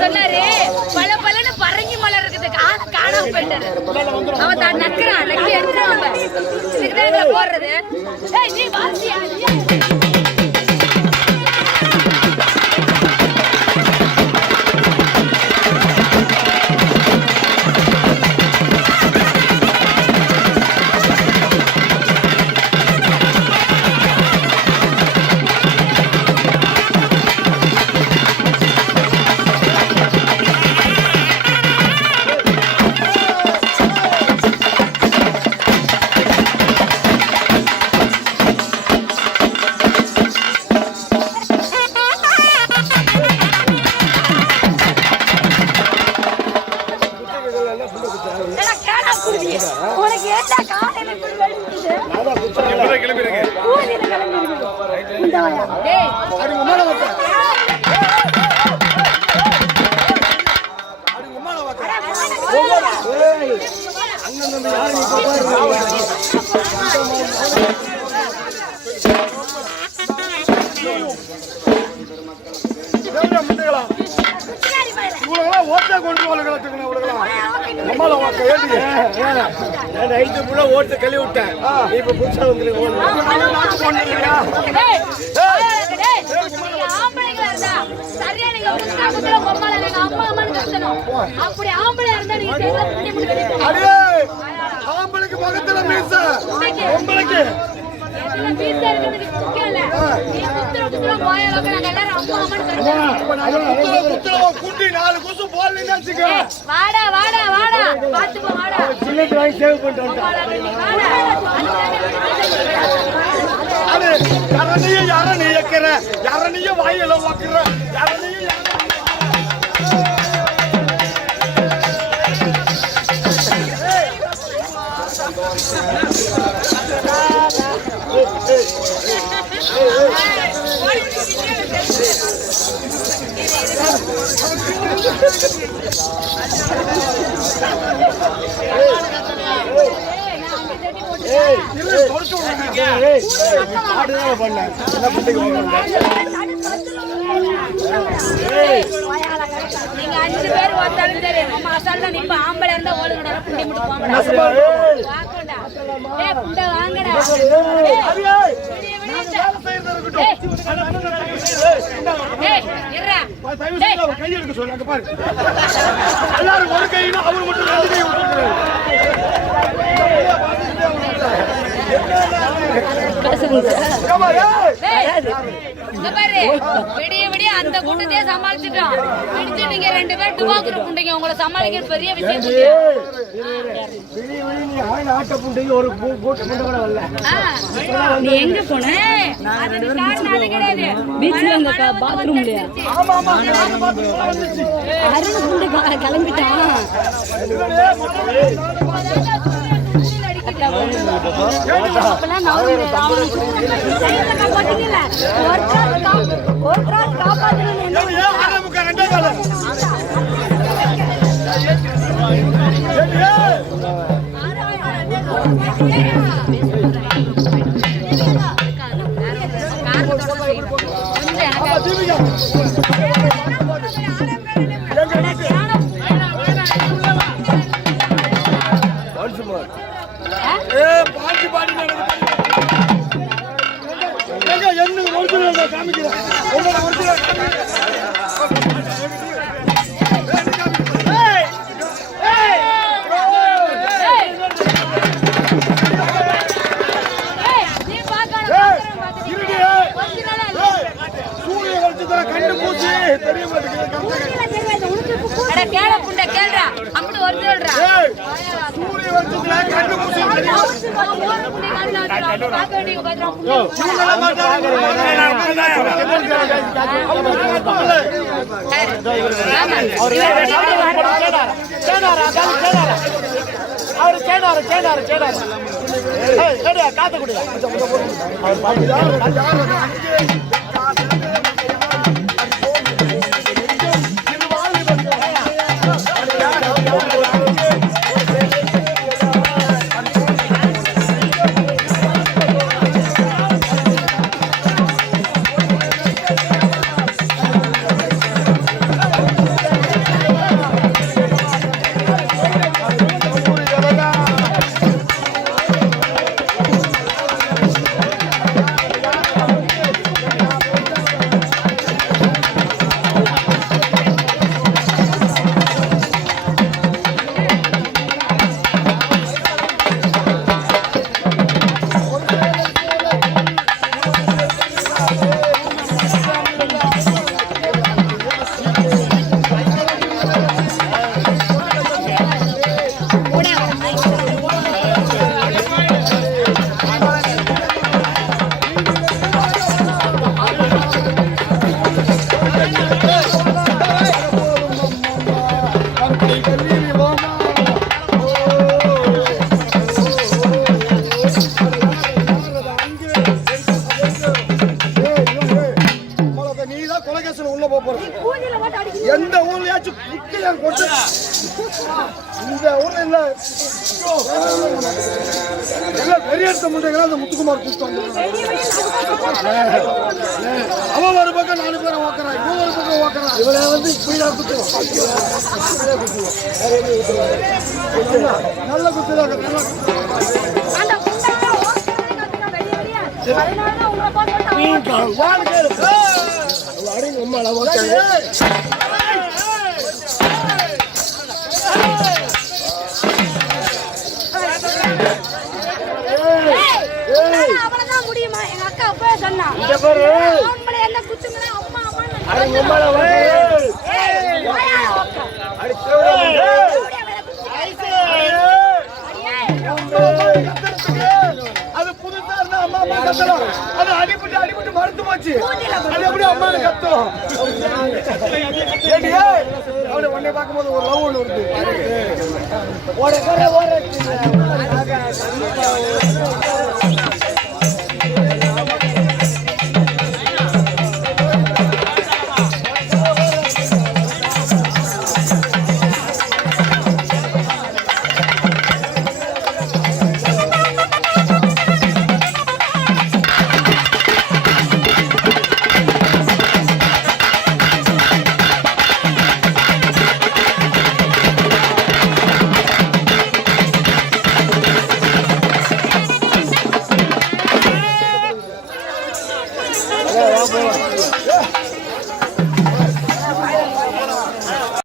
சொன்னாரு பல பலன்னு பரங்கி மலர் இருக்குது காணாம போயிட்டாரு. அவன் தான் நக்குறான் நக்கி எடுத்துருவாங்க போடுறது. நீ வாசியா ஓட்டு கழுவி விட்டேன். இப்ப புதுசா வந்துருங்க. ஆம்பளைக்கு பக்கத்துல மீச உங்களுக்கு குட்டி 4 குசு போடலன்னு வாடா வாடா வாடா பாத்துக்கோ வாடா சில்லட் வாங்கி சேவ் பண்ணிட்டு யாரநீ எக்கற யாரநீ வாயில வாக்குற யாரநீ நீங்க 5 பேர் வந்தாலும் சரி நம்ம அசால்ட்டா நிப்ப ஆம்பளை இருந்தா ஓடுங்கடா புண்டி முடி போங்கடா வாங்கடா புண்ட வாங்கடா கை எடுக்க சொல்லுங்க பாரு எல்லாரும் ஒரு கையில அவர் மட்டும் 2 கை விட்டுறாரு. விடிய விடிய அந்த கூட்டத்தையே சமாளிச்சுட்டோம். பிடிச்சு நீங்க 2 பேர் டுவாக்குற புண்டைங்க உங்களை சமாளிக்கிற பெரிய விஷயம். நீ எங்க போன? பாத்ரூம்லயா? அருண் புண்டை கிளம்பிட்டான். பார்க்க வேண்டிய பத்திரம் அவரு கேடாரு காத்து குடியா எந்த ஊர்லயாச்சும் இந்த ஊர்ல இல்ல பெரிய முட்டைகளா அந்த முத்துக்குமார் கூப்பிட்டாங்க. அவன் ஒரு பக்கம் 4 பேரை ஓக்குறான், இவன் ஒரு பக்கம் ஓக்குறான். இவளை வந்து இப்படிதான் குத்துவோம், நல்ல குத்துதான் முடியுமா? எங்க அக்கா அப்ப சொன்னா என்ன குத்துங்களா அம்மா அது புதுசா இருந்தா அம்மா அம்மா கத்தலாம், அது அடிபட்டு மறுத்து போச்சு, அது எப்படி அம்மா கத்தும்? அவனை உடனே பார்க்கும்போது ஒரு லவ் ஒன்று வருது. போலாம்